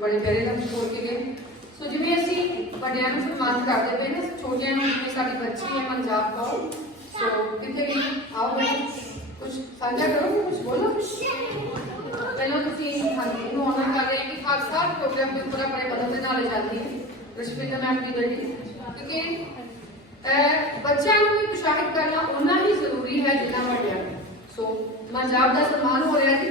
ਬੜੇ ਪਿਆਰੇ ਲਫ਼ਜ਼ ਬੋਲ ਕੇ ਗਏ ਸੋ ਜਿਵੇਂ ਅਸੀਂ ਵੱਡਿਆਂ ਨੂੰ ਸਨਮਾਨ ਕਰਦੇ ਪਏ ਨਾ ਛੋਟਿਆਂ ਨੂੰ ਜਿਵੇਂ ਸਾਡੀ ਬੱਚੀ ਹੈ ਮਨਜਾਬ ਕੌਰ ਸੋ ਕਿੱਥੇ ਗਈ ਆਓ ਬੇਟਾ ਕੁਝ ਸਾਂਝਾ ਕਰੋ ਕੁਝ ਬੋਲੋ ਪਹਿਲਾਂ ਤੁਸੀਂ ਹਾਂਜੀ ਇਹਨੂੰ ਆਨਰ ਕਰ ਰਹੇ ਹਾਂ ਕਿ ਹਰ ਸਾਲ ਪ੍ਰੋਗਰਾਮ ਦੇ ਉੱਪਰ ਆਪਣੇ ਬਦਲ ਦੇ ਨਾਲ ਜਾਂਦੀ ਹੈ ਰਸ਼ਮਿਤਾ ਮੈਮ ਦੀ ਬੇਟੀ ਕਿਉਂਕਿ ਅਹ, ਬੱਚਿਆਂ ਨੂੰ ਵੀ ਉਤਸ਼ਾਹਿਤ ਕਰਨਾ ਉਨਾ ਹੀ ਜ਼ਰੂਰੀ ਹੈ ਜਿੰਨਾ ਵੱਡਿਆਂ ਨੂੰ ਸੋ ਪੰਜਾਬ ਦਾ ਸਨਮਾਨ ਹੋ ਰਿਹਾ ਜੀ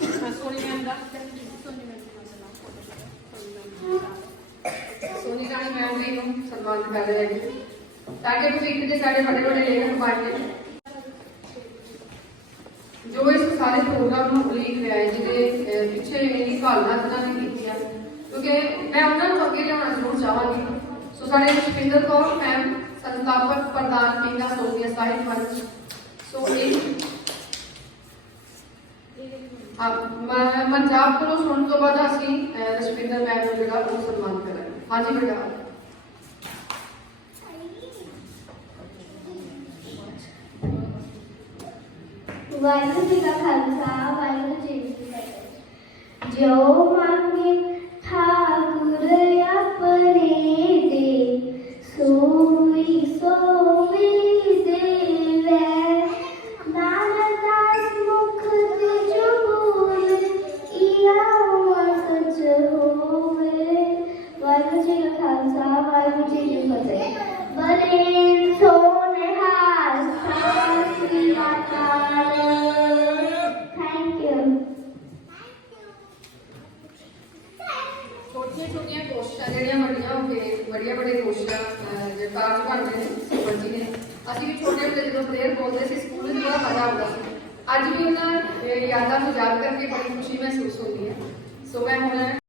ਸੋਨੀ ਨੂੰ ਸਨਮਾਨ ਕਰ ਰਹੇ ਨੇ ਤਾਂ ਕਿ ਤੁਸੀਂ ਦੇ ਸਾਡੇ ਵੱਡੇ ਵੱਡੇ ਲੇਖਕ ਬਣ ਜਾਓ ਜੋ ਇਸ ਸਾਰੇ ਪ੍ਰੋਗਰਾਮ ਨੂੰ ਉਲੀਕ ਰਿਹਾ ਹੈ, ਜਿਹਦੇ ਪਿੱਛੇ ਇੰਨੀ ਭਾਵਨਾ ਉਹਨਾਂ ਨੇ ਕੀਤੀ ਆ। ਕਿਉਂਕਿ ਮੈਂ ਉਹਨਾਂ ਨੂੰ ਅੱਗੇ ਲਿਆਉਣਾ ਜ਼ਰੂਰ ਚਾਹਾਂਗੀ। ਸੋ ਸਾਡੇ ਰਸ਼ਪਿੰਦਰ ਕੌਰ ਮੈਮ ਸੰਸਥਾਪਕ ਪ੍ਰਧਾਨ ਪਿੰਗਾ ਸੋਨੀਆ ਸਾਹਿਬ ਮੰਚ ਸੋ ਇਹ ਆਪ ਕੋਲੋਂ ਸੁਣਨ ਤੋਂ ਬਾਅਦ ਅਸੀਂ ਰਸ਼ਪਿੰਦਰ ਮੈਮ ਨੂੰ ਜਿਹੜਾ ਉਹ ਸਨਮਾਨ ਕਰਾਂਗੇ। ਹਾਂਜੀ, ਬੇਟਾ। ਵਾਹਿਗੁਰੂ ਜੀ ਕਾ ਖਾਲਸਾ ਵਾਹਿਗੁਰੂ ਜੀ ਕੀ ਫਤਿਹ ਜੋ ਮੰਗੇ ਠਾਕੁਰ ਆਪਣੇ ਦੇ ਸੋਈ ਸੋਈ ਦੇਵੈ ਨਾਨਕ ਦਾਸ ਮੁਖ ਤੇ ਜੋ ਬੋਲੇ ਇਆ ਸਚ ਹੋਵੇ ਵਾਹਿਗੁਰੂ ਜੀ ਕਾ ਖਾਲਸਾ ਵਾਹਿਗੁਰੂ ਜੀ ਕੀ ਫਤਿਹ ਬਰੇ ਛੋਟੀਆਂ ਛੋਟੀਆਂ ਕੋਸ਼ਿਸ਼ਾਂ ਜਿਹੜੀਆਂ ਵੱਡੀਆਂ ਹੋ ਕੇ ਵੱਡੀਆਂ ਵੱਡੀਆਂ ਕੋਸ਼ਿਸ਼ਾਂ ਅਹ, ਜੇ ਕਾਰਜ ਬਣਦੇ ਨੇ ਸਰਪੰਚੀ ਨੇ ਅਸੀਂ ਵੀ ਛੋਟੇ ਹੁੰਦੇ ਜਦੋਂ ਪ੍ਰੇਅਰ ਬੋਲਦੇ ਸੀ ਸਕੂਲ ਵਿੱਚ ਬੜਾ ਮਜ਼ਾ ਆਉਂਦਾ ਸੀ ਅੱਜ ਵੀ ਉਹਨਾਂ ਅਹ, ਯਾਦਾਂ ਨੂੰ ਯਾਦ ਕਰਕੇ ਬੜੀ ਖੁਸ਼ੀ ਮਹਿਸੂਸ ਹੁੰਦੀ ਹੈ ਸੋ ਮੈਂ ਹੁਣ